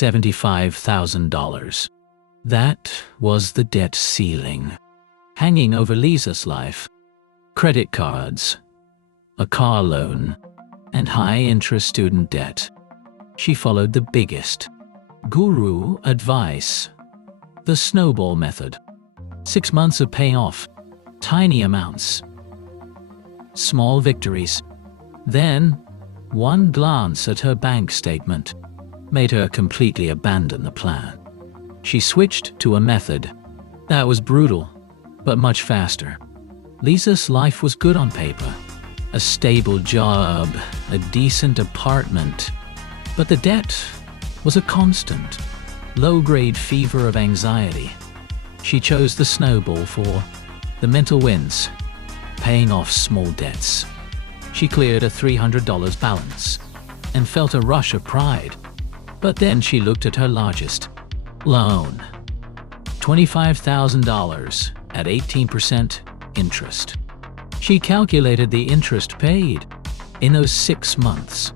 $75,000. That was the debt ceiling, hanging over Lisa's life. Credit cards, a car loan, and high-interest student debt. She followed the biggest guru advice, the Snowball method. 6 months of paying off tiny amounts, small victories. Then, one glance at her bank statement made her completely abandon the plan. She switched to a method that was brutal, but much faster. Lisa's life was good on paper. A stable job, a decent apartment. But the debt was a constant, low-grade fever of anxiety. She chose the Snowball for the mental wins, paying off small debts. She cleared a $300 balance and felt a rush of pride. But then she looked at her largest loan, $25,000 at 18% interest. She calculated the interest paid in those 6 months.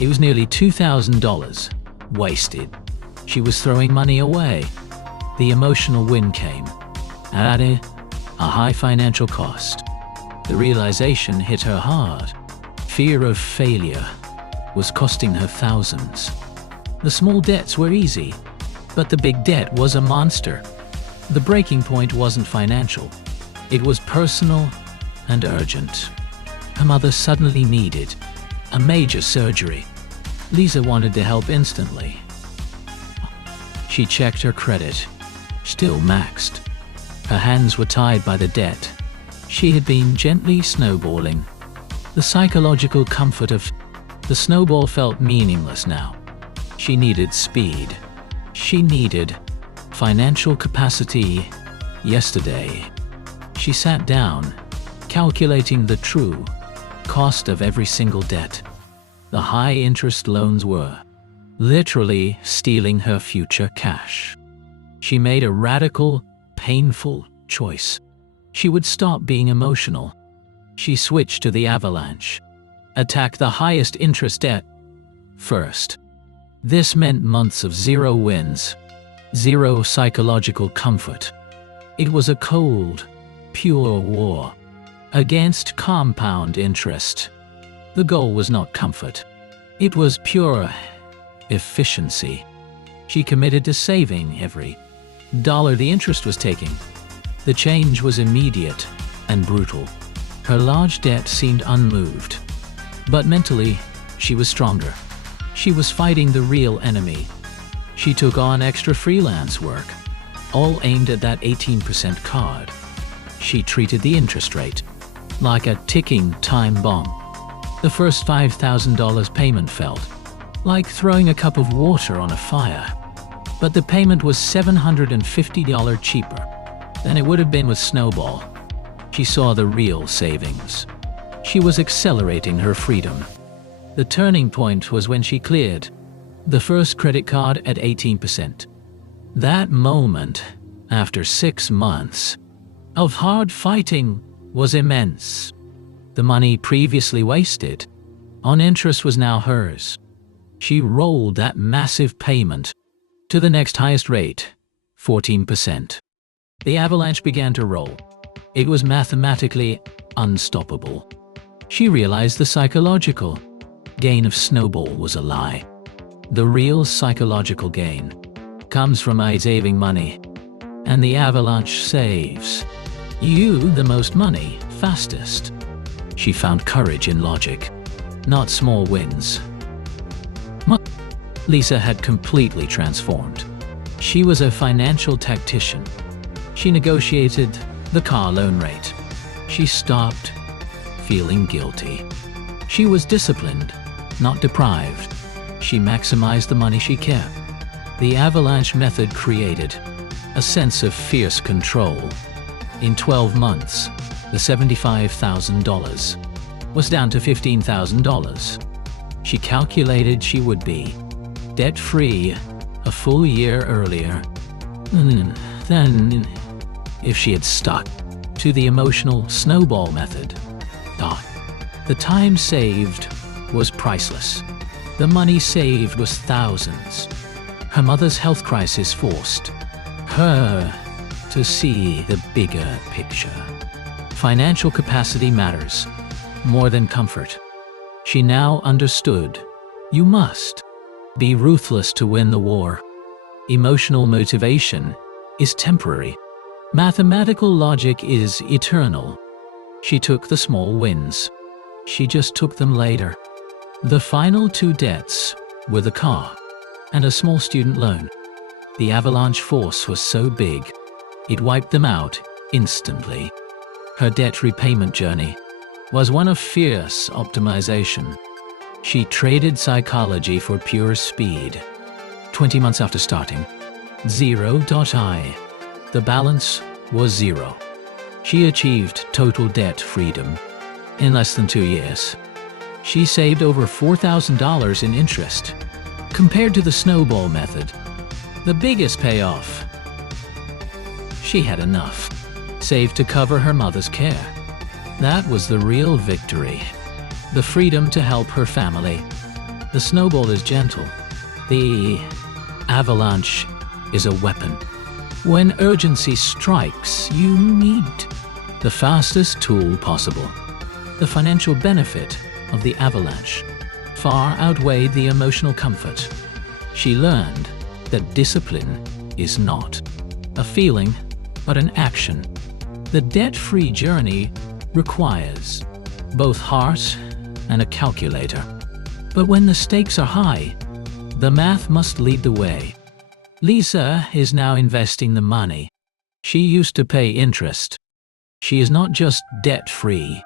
It was nearly $2,000 wasted. She was throwing money away. The emotional win came at a high financial cost. The realization hit her hard. Fear of failure was costing her thousands. The small debts were easy, but the big debt was a monster. The breaking point wasn't financial. It was personal and urgent. Her mother suddenly needed a major surgery. Lisa wanted to help instantly. She checked her credit, still maxed. Her hands were tied by the debt. She had been gently snowballing. The psychological comfort of the Snowball felt meaningless now. She needed speed. She needed financial capacity yesterday. She sat down, calculating the true cost of every single debt. The high-interest loans were literally stealing her future cash. She made a radical, painful choice. She would stop being emotional. She switched to the avalanche. Attack the highest interest debt first. This meant months of zero wins, zero psychological comfort. It was a cold, pure war against compound interest. The goal was not comfort. It was pure efficiency. She committed to saving every dollar the interest was taking. The change was immediate and brutal. Her large debt seemed unmoved, but mentally, she was stronger. She was fighting the real enemy. She took on extra freelance work, all aimed at that 18% card. She treated the interest rate like a ticking time bomb. The first $5,000 payment felt like throwing a cup of water on a fire. But the payment was $750 cheaper than it would have been with Snowball. She saw the real savings. She was accelerating her freedom. The turning point was when she cleared the first credit card at 18%. That moment, after 6 months of hard fighting, was immense. The money previously wasted on interest was now hers. She rolled that massive payment to the next highest rate, 14%. The avalanche began to roll. It was mathematically unstoppable. She realized the psychological gain of Snowball was a lie. The real psychological gain comes from saving money, and the avalanche saves you the most money fastest. She found courage in logic, not small wins. Lisa had completely transformed. She was a financial tactician. She negotiated the car loan rate. She stopped feeling guilty. She was disciplined, not deprived. She maximized the money she kept. The avalanche method created a sense of fierce control. In 12 months, the $75,000 was down to $15,000. She calculated she would be debt-free a full year earlier than if she had stuck to the emotional Snowball method. The time saved was priceless. The money saved was thousands. Her mother's health crisis forced her to see the bigger picture. Financial capacity matters more than comfort. She now understood you must be ruthless to win the war. Emotional motivation is temporary. Mathematical logic is eternal. She took the small wins. She just took them later. The final two debts were the car and a small student loan. The avalanche force was so big, it wiped them out instantly. Her debt repayment journey was one of fierce optimization. She traded psychology for pure speed. 20 months after starting, the balance was zero. She achieved total debt freedom in less than 2 years. She saved over $4,000 in interest. Compared to the Snowball method, the biggest payoff, she had enough saved to cover her mother's care. That was the real victory. The freedom to help her family. The Snowball is gentle. The avalanche is a weapon. When urgency strikes, you need the fastest tool possible. The financial benefit of the avalanche far outweighed the emotional comfort. She learned that discipline is not a feeling, but an action. The debt-free journey requires both heart and a calculator. But when the stakes are high, the math must lead the way. Lisa is now investing the money. She used to pay interest. She is not just debt-free,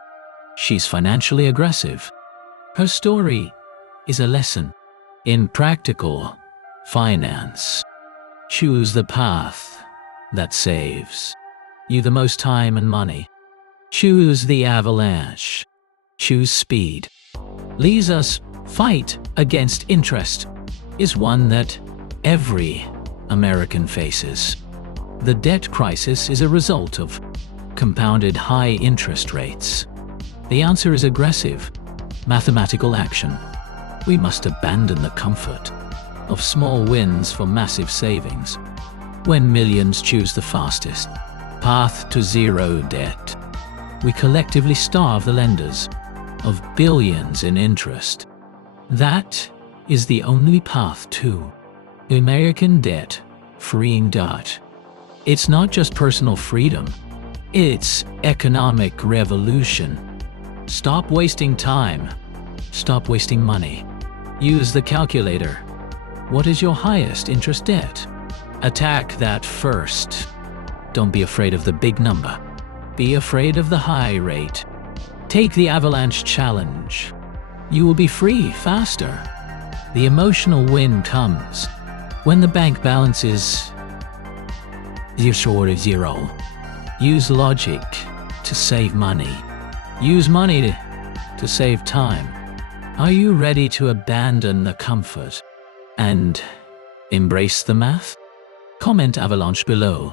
she's financially aggressive. Her story is a lesson in practical finance. Choose the path that saves you the most time and money. Choose the avalanche. Choose speed. Lisa's fight against interest is one that every American faces. The debt crisis is a result of compounded high interest rates. The answer is aggressive, mathematical action. We must abandon the comfort of small wins for massive savings. When millions choose the fastest path to zero debt, we collectively starve the lenders of billions in interest. That is the only path to American debt-freeing dot. It's not just personal freedom, it's economic revolution. Stop wasting time. Stop wasting money. Use the calculator. What is your highest interest debt? Attack that first. Don't be afraid of the big number. Be afraid of the high rate. Take the avalanche challenge. You will be free faster. The emotional win comes when the bank balance is short of zero. Use logic to save money. Use money to save time. Are you ready to abandon the comfort and embrace the math? Comment avalanche below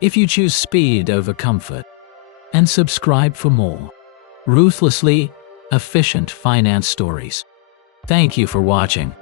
if you choose speed over comfort, and subscribe for more ruthlessly efficient finance stories. Thank you for watching.